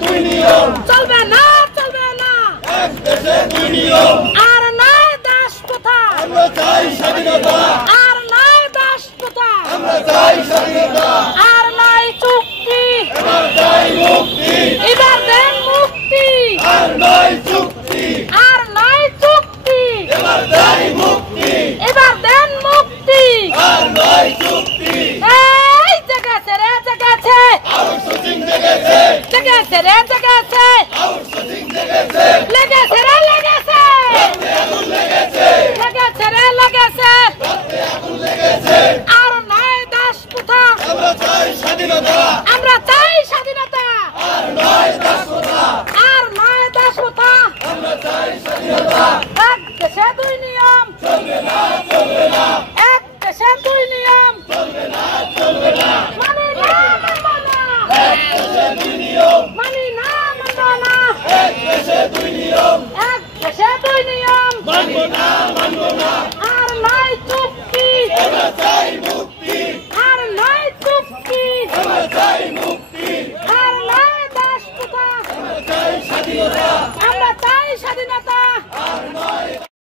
দুই নিয়ম চলবে না চলবে না এক দেশে দুই নিয়ম আর নাই দাস প্রথা আমরা চাই স্বাধীনতা আর নাই দাস প্রথা আমরা চাই স্বাধীনতা আর নাই চুক্তি এবার চাই মুক্তি এবার দেন মুক্তি আর নয় চুক্তি আর নাই চুক্তি এবার চাই মুক্তি এবার দেন মুক্তি আর নয় চুক্তি এই জেগেছে রে জেগেছে আউটসোর্সিং জেগেছে জেগেছে রে জেগেছে আউটসোর্সিং জেগেছে লেগেছে রে লেগেছে রক্তে আগুন লেগেছে লেগেছে রে লেগেছে রক্তে আগুন লেগেছে আর নাই দাস প্রথা আমরা চাই স্বাধীনতা আমরা চাই স্বাধীনতা আর নয় দাসতা আর নাই দাস প্রথা আমরা চাই স্বাধীনতা এক দেশে দুই নিয়ম চলবে না চলবে না এক দেশে দুই নিয়ম চলবে না চলবে না মানি না মানব না এক দেশে দুই নিয়ম মানি না মানব না এক দেশে দুই নিয়ম এক দেশে দুই নিয়ম মানবো না মানবো না আর নাই চুক্তি আমরা চাই মুক্তি আর নাই চুক্তি আমরা চাই মুক্তি আর নাই দাস প্রথা আমরা চাই স্বাধীনতা আমরা চাই স্বাধীনতা